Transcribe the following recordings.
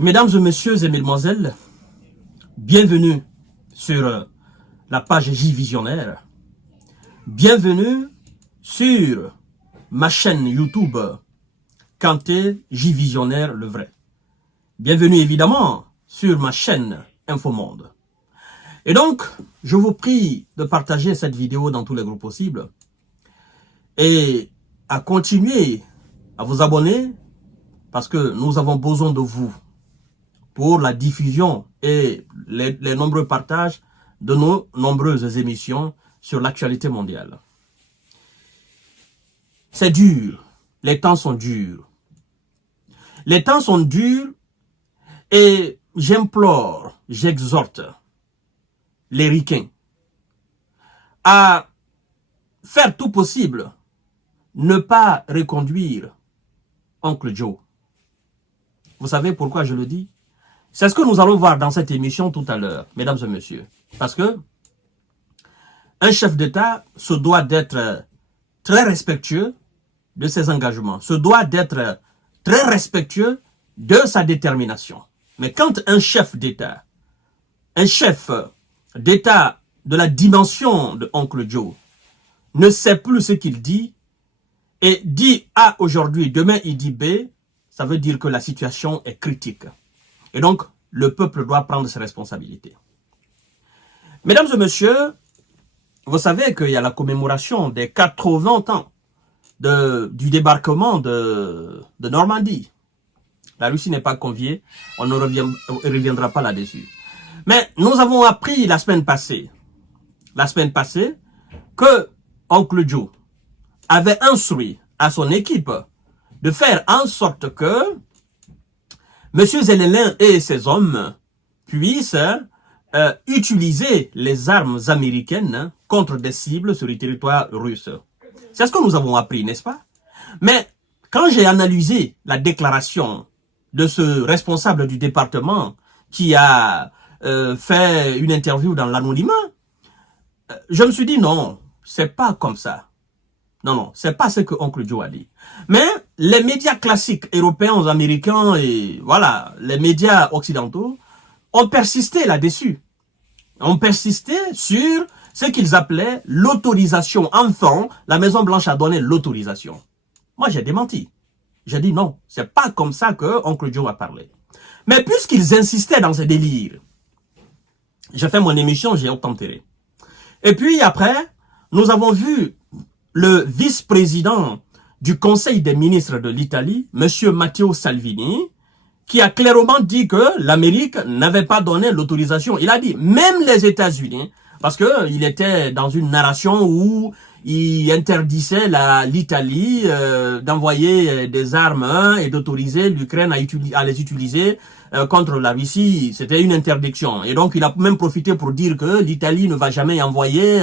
Mesdames et messieurs et mesdemoiselles, bienvenue sur la page J Visionnaire. Bienvenue sur ma chaîne YouTube Kanté J Visionnaire le vrai. Bienvenue évidemment sur ma chaîne Infomonde. Et donc, je vous prie de partager cette vidéo dans tous les groupes possibles et à continuer à vous abonner parce que nous avons besoin de vous pour la diffusion et les nombreux partages de nos nombreuses émissions sur l'actualité mondiale. C'est dur, les temps sont durs. Les temps sont durs et j'implore, j'exhorte les ricains à faire tout possible, ne pas reconduire Oncle Joe. Vous savez pourquoi je le dis? C'est ce que nous allons voir dans cette émission tout à l'heure, mesdames et messieurs. Parce que un chef d'État se doit d'être très respectueux de ses engagements, se doit d'être très respectueux de sa détermination. Mais quand un chef d'État de la dimension de Oncle Joe ne sait plus ce qu'il dit et dit A aujourd'hui, demain il dit B, ça veut dire que la situation est critique. Et donc, le peuple doit prendre ses responsabilités. Mesdames et messieurs, vous savez qu'il y a la commémoration des 80 ans du débarquement de Normandie. La Russie n'est pas conviée, on ne reviendra pas là-dessus. Mais nous avons appris la semaine passée que Oncle Joe avait instruit à son équipe de faire en sorte que M. Zelensky et ses hommes puissent utiliser les armes américaines contre des cibles sur le territoire russe. C'est ce que nous avons appris, n'est-ce pas? Mais quand j'ai analysé la déclaration de ce responsable du département qui a fait une interview dans l'anonymat, je me suis dit non, c'est pas comme ça. Non, c'est pas ce que Oncle Joe a dit. Mais les médias classiques européens, américains et voilà, les médias occidentaux ont persisté là-dessus. Ont persisté sur ce qu'ils appelaient l'autorisation. Enfin, la Maison Blanche a donné l'autorisation. Moi, j'ai démenti. J'ai dit non, c'est pas comme ça que Oncle Joe a parlé. Mais puisqu'ils insistaient dans ces délires, j'ai fait mon émission, j'ai obtempéré. Et puis après, nous avons vu le vice-président du Conseil des ministres de l'Italie, M. Matteo Salvini, qui a clairement dit que l'Amérique n'avait pas donné l'autorisation. Il a dit, même les États-Unis, parce qu'il était dans une narration où il interdisait l'Italie d'envoyer des armes et d'autoriser l'Ukraine à les utiliser contre la Russie. C'était une interdiction. Et donc, il a même profité pour dire que l'Italie ne va jamais envoyer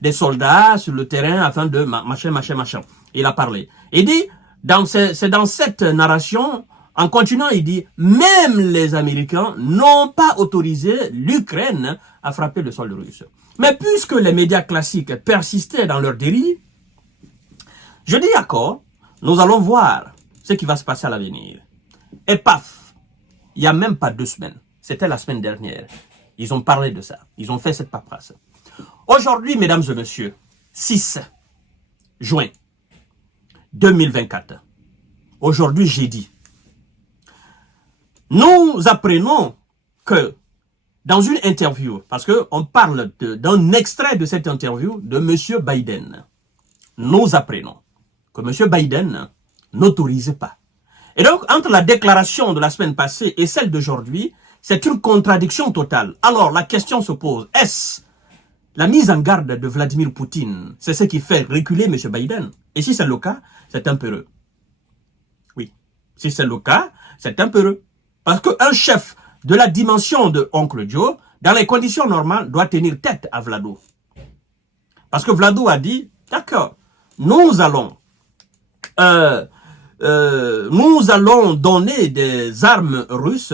des soldats sur le terrain afin de machin. Il a parlé. Il dit, c'est dans cette narration, en continuant, il dit, même les Américains n'ont pas autorisé l'Ukraine à frapper le sol russe. Mais puisque les médias classiques persistaient dans leur dérive, je dis d'accord, nous allons voir ce qui va se passer à l'avenir. Et paf, il n'y a même pas 2 semaines, c'était la semaine dernière, ils ont parlé de ça, ils ont fait cette paperasse. Aujourd'hui, mesdames et messieurs, 6 juin 2024, aujourd'hui jeudi, nous apprenons que dans une interview, parce qu'on parle d'un extrait de cette interview de M. Biden, nous apprenons que M. Biden n'autorisait pas. Et donc, entre la déclaration de la semaine passée et celle d'aujourd'hui, c'est une contradiction totale. Alors, la question se pose, est-ce la mise en garde de Vladimir Poutine, c'est ce qui fait reculer M. Biden? Et si c'est le cas, c'est un peu heureux. Oui, si c'est le cas, c'est un peu heureux. Parce qu'un chef de la dimension de Oncle Joe, dans les conditions normales, doit tenir tête à Vlado. Parce que Vlado a dit, d'accord, nous allons donner des armes russes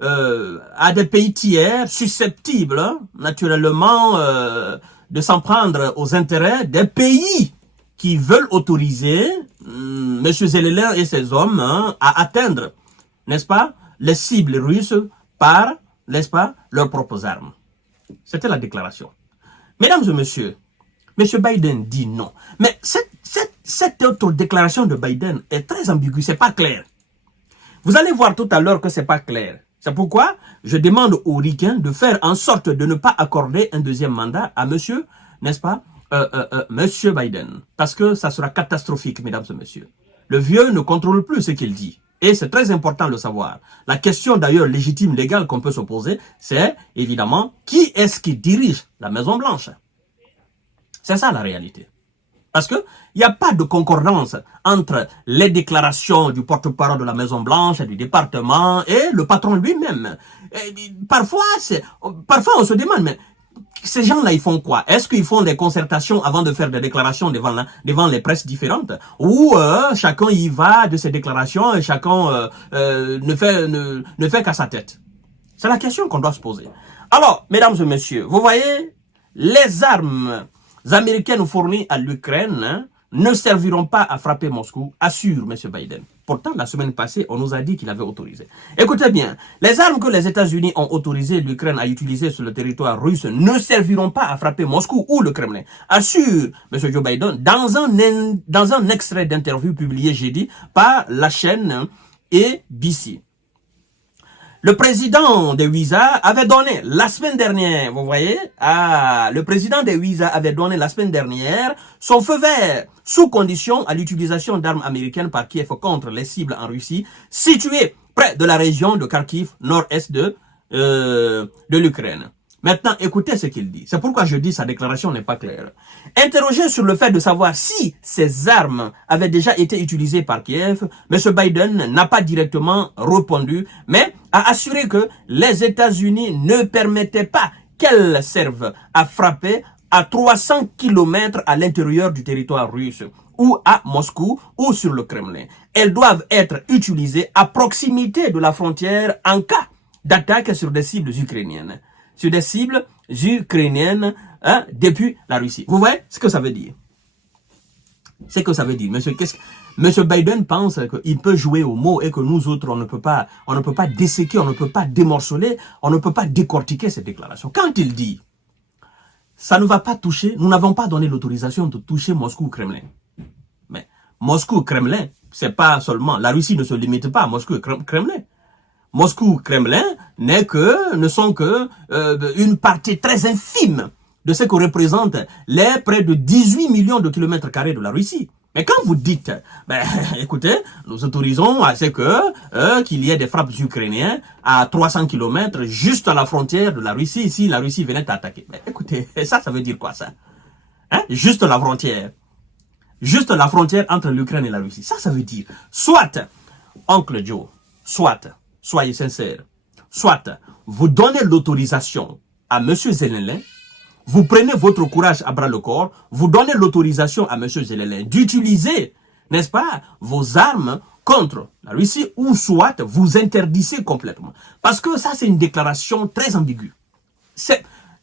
à des pays tiers susceptibles, naturellement, de s'en prendre aux intérêts des pays qui veulent autoriser M. Zelensky et ses hommes à atteindre, n'est-ce pas, les cibles russes par, n'est-ce pas, leurs propres armes. C'était la déclaration. Mesdames et messieurs, M. Biden dit non. Mais cette autre déclaration de Biden est très ambiguë, c'est pas clair. Vous allez voir tout à l'heure que c'est pas clair. C'est pourquoi je demande aux ricains de faire en sorte de ne pas accorder un deuxième mandat à monsieur, n'est-ce pas, monsieur Biden. Parce que ça sera catastrophique, mesdames et messieurs. Le vieux ne contrôle plus ce qu'il dit. Et c'est très important de le savoir. La question d'ailleurs légitime, légale qu'on peut se poser, c'est évidemment qui est-ce qui dirige la Maison Blanche. C'est ça la réalité. Parce qu'il n'y a pas de concordance entre les déclarations du porte-parole de la Maison Blanche, du département et le patron lui-même. Parfois, on se demande, mais ces gens-là, ils font quoi? Est-ce qu'ils font des concertations avant de faire des déclarations devant les presses différentes? Ou chacun y va de ses déclarations et chacun ne fait qu'à sa tête? C'est la question qu'on doit se poser. Alors, mesdames et messieurs, vous voyez, les armes américaines fournies à l'Ukraine ne serviront pas à frapper Moscou, assure M. Biden. Pourtant, la semaine passée, on nous a dit qu'il avait autorisé. Écoutez bien, les armes que les États-Unis ont autorisé l'Ukraine à utiliser sur le territoire russe ne serviront pas à frapper Moscou ou le Kremlin, assure M. Joe Biden dans un extrait d'interview publié jeudi par la chaîne ABC. Le président des USA avait donné la semaine dernière, vous voyez, le président des USA avait donné la semaine dernière son feu vert sous condition à l'utilisation d'armes américaines par Kiev contre les cibles en Russie situées près de la région de Kharkiv, nord-est de l'Ukraine. Maintenant, écoutez ce qu'il dit. C'est pourquoi je dis sa déclaration n'est pas claire. Interrogé sur le fait de savoir si ces armes avaient déjà été utilisées par Kiev, M. Biden n'a pas directement répondu, mais a assuré que les États-Unis ne permettaient pas qu'elles servent à frapper à 300 km à l'intérieur du territoire russe, ou à Moscou, ou sur le Kremlin. Elles doivent être utilisées à proximité de la frontière en cas d'attaque sur des cibles ukrainiennes. Sur des cibles ukrainiennes depuis la Russie. Vous voyez ce que ça veut dire? C'est que ça veut dire, Monsieur Biden pense qu'il peut jouer aux mots et que nous autres, on ne peut pas desséquer, on ne peut pas démorceler, on ne peut pas décortiquer cette déclaration. Quand il dit, ça ne va pas toucher, nous n'avons pas donné l'autorisation de toucher Moscou ou Kremlin. Mais Moscou, Kremlin, c'est pas seulement, la Russie ne se limite pas à Moscou et Kremlin. Moscou, Kremlin ne sont que une partie très infime de ce que représentent les près de 18 millions de kilomètres carrés de la Russie. Mais quand vous dites, écoutez, nous autorisons à ce que qu'il y ait des frappes ukrainiennes à 300 km juste à la frontière de la Russie, si la Russie venait à attaquer. Mais écoutez, ça veut dire quoi ça? Juste la frontière. Juste la frontière entre l'Ukraine et la Russie. Ça veut dire, soit, Oncle Joe, soit, soyez sincères, soit vous donnez l'autorisation à M. Zelensky, vous prenez votre courage à bras le corps, vous donnez l'autorisation à M. Zelensky d'utiliser, n'est-ce pas, vos armes contre la Russie, ou soit vous interdisez complètement. Parce que ça, c'est une déclaration très ambiguë.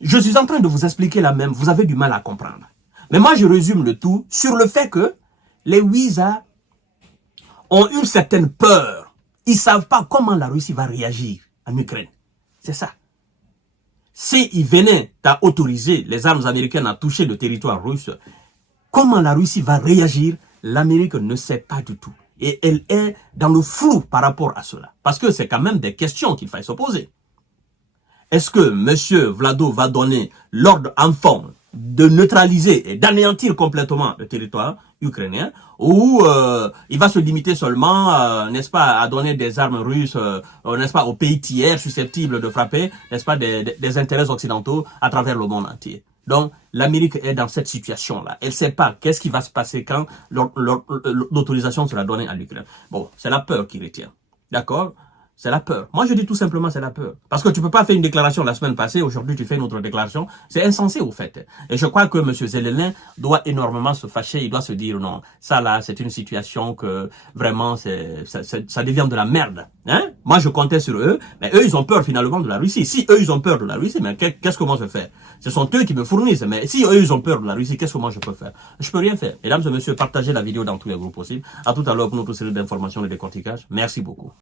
Je suis en train de vous expliquer la même, vous avez du mal à comprendre. Mais moi, je résume le tout sur le fait que les USA ont une certaine peur. Ils ne savent pas comment la Russie va réagir en Ukraine. C'est ça. S'ils venaient à autoriser les armes américaines à toucher le territoire russe, comment la Russie va réagir, l'Amérique ne sait pas du tout. Et elle est dans le flou par rapport à cela. Parce que c'est quand même des questions qu'il faut se poser. Est-ce que M. Vlado va donner l'ordre enfant de neutraliser et d'anéantir complètement le territoire ukrainien, ou il va se limiter seulement, n'est-ce pas, à donner des armes russes, n'est-ce pas, aux pays tiers susceptibles de frapper, n'est-ce pas, des intérêts occidentaux à travers le monde entier. Donc, l'Amérique est dans cette situation-là. Elle ne sait pas qu'est-ce qui va se passer quand l'autorisation sera donnée à l'Ukraine. Bon, c'est la peur qui retient. D'accord? C'est la peur. Moi, je dis tout simplement, c'est la peur. Parce que tu peux pas faire une déclaration la semaine passée, aujourd'hui tu fais une autre déclaration. C'est insensé au fait. Et je crois que M. Zelensky doit énormément se fâcher. Il doit se dire non, ça là, c'est une situation que vraiment, ça devient de la merde. Hein? Moi, je comptais sur eux, mais eux, ils ont peur finalement de la Russie. Si eux, ils ont peur de la Russie, mais qu'est-ce que moi je fais? Ce sont eux qui me fournissent. Mais si eux, ils ont peur de la Russie, qu'est-ce que moi je peux faire? Je peux rien faire. Mesdames et messieurs, partagez la vidéo dans tous les groupes possibles. À tout à l'heure pour notre série d'informations et de décortiquage. Merci beaucoup.